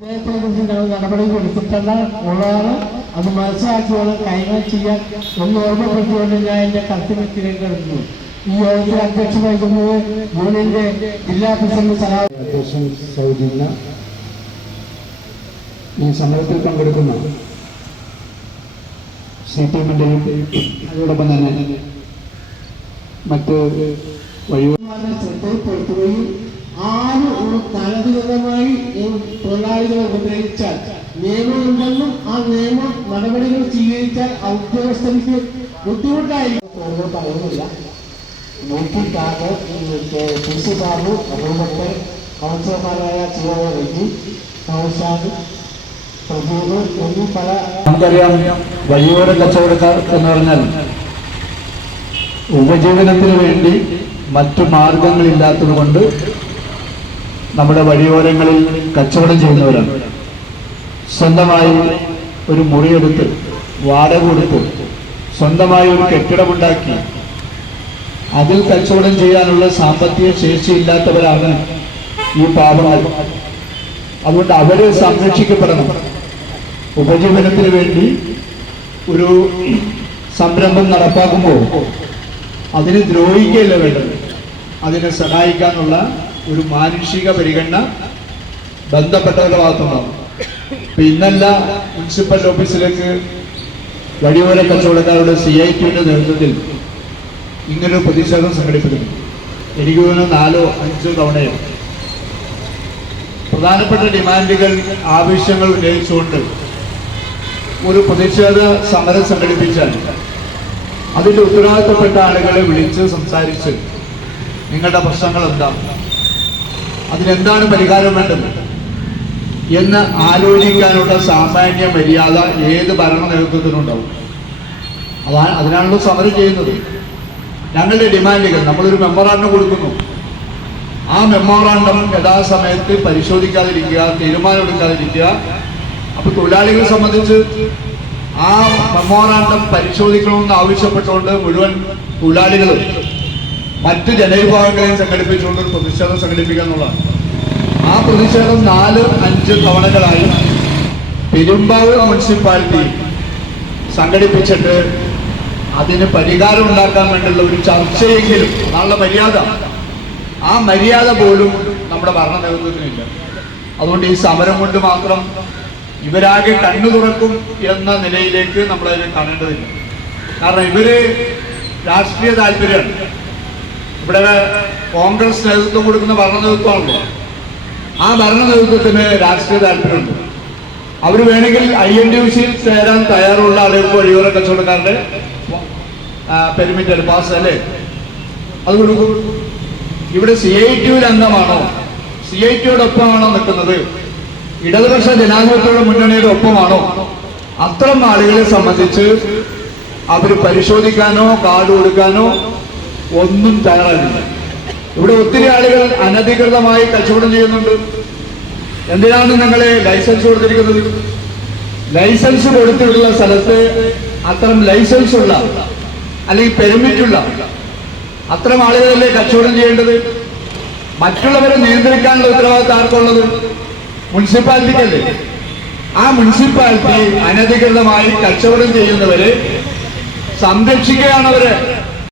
അദ്ദേഹത്തെക്കുറിച്ച് ഞങ്ങൾ നടപടി എടുത്തിട്ടല്ല ഉള്ളതാണ് അത് മനസ്സിലാക്കിയോളം കൈകാര്യം ചെയ്യാൻ എന്ന് ഓർമ്മപ്പെടുത്തിക്കൊണ്ട് ഞാൻ എന്റെ കർത്തവ്യത്തിലേക്ക് ഈ യോഗത്തിൽ അധ്യക്ഷ വഹിക്കുന്നത് യൂണിയന്റെ ജില്ലാ പ്രസിഡന്റ് അധ്യക്ഷൻ സൗജന്യ. ഈ സമരത്തിൽ പങ്കെടുക്കുന്ന സി പി എമ്മിന്റെയും അതോടൊപ്പം തന്നെ മറ്റ് വഴി ശ്രദ്ധയിൽപ്പെടുത്തുകയും ഈ തൊഴിലാളികളെ ഉപദ്രവിച്ചാൽ നിയമമുണ്ടെന്നും ആ നിയമ നടപടികൾ സ്വീകരിച്ചാൽ ഉദ്യോഗസ്ഥർക്ക് ബുദ്ധിമുട്ടായിരിക്കും. കൂടുതൽ പറയുന്നില്ല. നോക്കി കാർഡ് പി സി ബാബു അതുകൊണ്ടൊക്കെ കൗൺസിലർമാരായ പ്രദീപ് എന്നീ പല നമുക്കറിയാം വഴിയോര കച്ചവടക്കാർ എന്ന് പറഞ്ഞാൽ ഉപജീവനത്തിന് വേണ്ടി മറ്റു മാർഗങ്ങളില്ലാത്തത് കൊണ്ട് നമ്മുടെ വഴിയോരങ്ങളിൽ കച്ചവടം ചെയ്യുന്നവരാണ്. സ്വന്തമായി ഒരു മുറിയെടുത്ത് വാടക കൊടുത്ത് സ്വന്തമായി ഒരു കെട്ടിടമുണ്ടാക്കി അതിൽ കച്ചവടം ചെയ്യാനുള്ള സാമ്പത്തിക ശേഷി ഇല്ലാത്തവരാണ് ഈ പാവങ്ങൾ. അതുകൊണ്ട് അവരെ സംരക്ഷിക്കപ്പെടണം. ഉപജീവനത്തിന് വേണ്ടി ഒരു സംരംഭം നടപ്പാക്കുമ്പോൾ അതിനെ ദ്രോഹിക്കുകയല്ല വേണ്ടത്. അതിനെ സഹായിക്കാനുള്ള ഒരു മാനുഷിക പരിഗണന ബന്ധപ്പെട്ടവരുടെ ഭാഗത്തുണ്ടാവും ഇപ്പൊ ഇന്നല്ല മുനിസിപ്പൽ ഓഫീസിലേക്ക് വഴിയോര കച്ചവടക്കാരുടെ സി ഐ ടിയുടെ നേതൃത്വത്തിൽ ഇങ്ങനൊരു പ്രതിഷേധം സംഘടിപ്പിക്കുന്നു. എനിക്ക് തോന്നുന്നു നാലോ അഞ്ചോ തവണയോ. പ്രധാനപ്പെട്ട ഡിമാൻഡുകൾ ആവശ്യങ്ങൾ ഉന്നയിച്ചുകൊണ്ട് ഒരു പ്രതിഷേധ സമരം സംഘടിപ്പിച്ചാൽ അതിന്റെ ഉത്തരവാദിത്തപ്പെട്ട ആളുകളെ വിളിച്ച് സംസാരിച്ച് നിങ്ങളുടെ പ്രശ്നങ്ങൾ എന്താ? അതിനെന്താണ് പരിഹാരം വേണ്ടത്? എന്ന് ആലോചിക്കാനുള്ള സാമാന്യ മര്യാദ ഏത് ഭരണ നേതൃത്വത്തിനുണ്ടാവും അതാ അതിനാണല്ലോ സമരം ചെയ്യുന്നത്. ഞങ്ങളുടെ ഡിമാൻഡുകൾ നമ്മളൊരു മെമ്മോറാണ്ടം കൊടുക്കുന്നു. ആ മെമ്മോറാണ്ടം യഥാസമയത്ത് പരിശോധിക്കാതിരിക്കുക തീരുമാനമെടുക്കാതിരിക്കുക. അപ്പൊ തൊഴിലാളികളെ സംബന്ധിച്ച് ആ മെമ്മോറാണ്ടം പരിശോധിക്കണമെന്ന് ആവശ്യപ്പെട്ടുകൊണ്ട് മുഴുവൻ തൊഴിലാളികളും മറ്റ് ജനവിഭാഗങ്ങളെയും സംഘടിപ്പിച്ചുകൊണ്ട് ഒരു പ്രതിഷേധം സംഘടിപ്പിക്കുക എന്നുള്ളതാണ്. ആ പ്രതിഷേധം നാല് അഞ്ച് തവണകളായി പെരുമ്പാവൂർ മുനിസിപ്പാലിറ്റി സംഘടിപ്പിച്ചിട്ട് അതിന് പരിഹാരം ഉണ്ടാക്കാൻ വേണ്ടിയുള്ള ഒരു ചർച്ചയെങ്കിലും അതാണുള്ള മര്യാദ. ആ മര്യാദ പോലും നമ്മുടെ ഭരണ നേതൃത്വത്തിനില്ല അതുകൊണ്ട് ഈ സമരം കൊണ്ട് മാത്രം ഇവരാകെ കണ്ണു തുറക്കും എന്ന നിലയിലേക്ക് നമ്മളതിനെ കാണേണ്ടതില്ല. കാരണം ഇവർ രാഷ്ട്രീയ താല്പര്യമാണ്. ഇവിടെ കോൺഗ്രസ് നേതൃത്വം കൊടുക്കുന്ന ഭരണ നേതൃത്വമാണല്ലോ ആ ഭരണ നേതൃത്വത്തിന് രാഷ്ട്രീയ താല്പര്യമുണ്ട്. അവർ വേണമെങ്കിൽ ഐ എൻ ഡി സിയിൽ ചേരാൻ തയ്യാറുള്ള ആളുകൾക്ക് വഴിയോര കച്ചവടക്കാരുടെ പെരുമിറ്റ് പാസ് അല്ലേ? അത് കൊടുക്കും ഇവിടെ സി ഐ ടിയുടെ അംഗമാണോ? സി ഐ ടിയോടൊപ്പമാണോ നിൽക്കുന്നത്? ഇടതുപക്ഷ ജനാധിപത്യ മുന്നണിയുടെ ഒപ്പമാണോ? അത്തരം ആളുകളെ സംബന്ധിച്ച് അവർ പരിശോധിക്കാനോ കാർഡ് കൊടുക്കാനോ ഒന്നും തയ്യാറാകില്ല ഇവിടെ ഒത്തിരി ആളുകൾ അനധികൃതമായി കച്ചവടം ചെയ്യുന്നുണ്ട്. എന്തിനാണ് നിങ്ങളെ ലൈസൻസ് കൊടുത്തിരിക്കുന്നത്? ലൈസൻസ് കൊടുത്തിട്ടുള്ള സ്ഥലത്ത് അത്തരം ലൈസൻസ് ഉള്ള അല്ലെങ്കിൽ പെർമിറ്റ് ഉള്ള അത്തരം ആളുകളല്ലേ കച്ചവടം ചെയ്യേണ്ടത്? മറ്റുള്ളവരെ നിയന്ത്രിക്കാനുള്ള ഉത്തരവാദിത്തം ആർക്കുള്ളത്? മുനിസിപ്പാലിറ്റിക്കല്ലേ? ആ മുനിസിപ്പാലിറ്റി അനധികൃതമായി കച്ചവടം ചെയ്യുന്നവരെ സംരക്ഷിക്കുകയാണ് അവർ.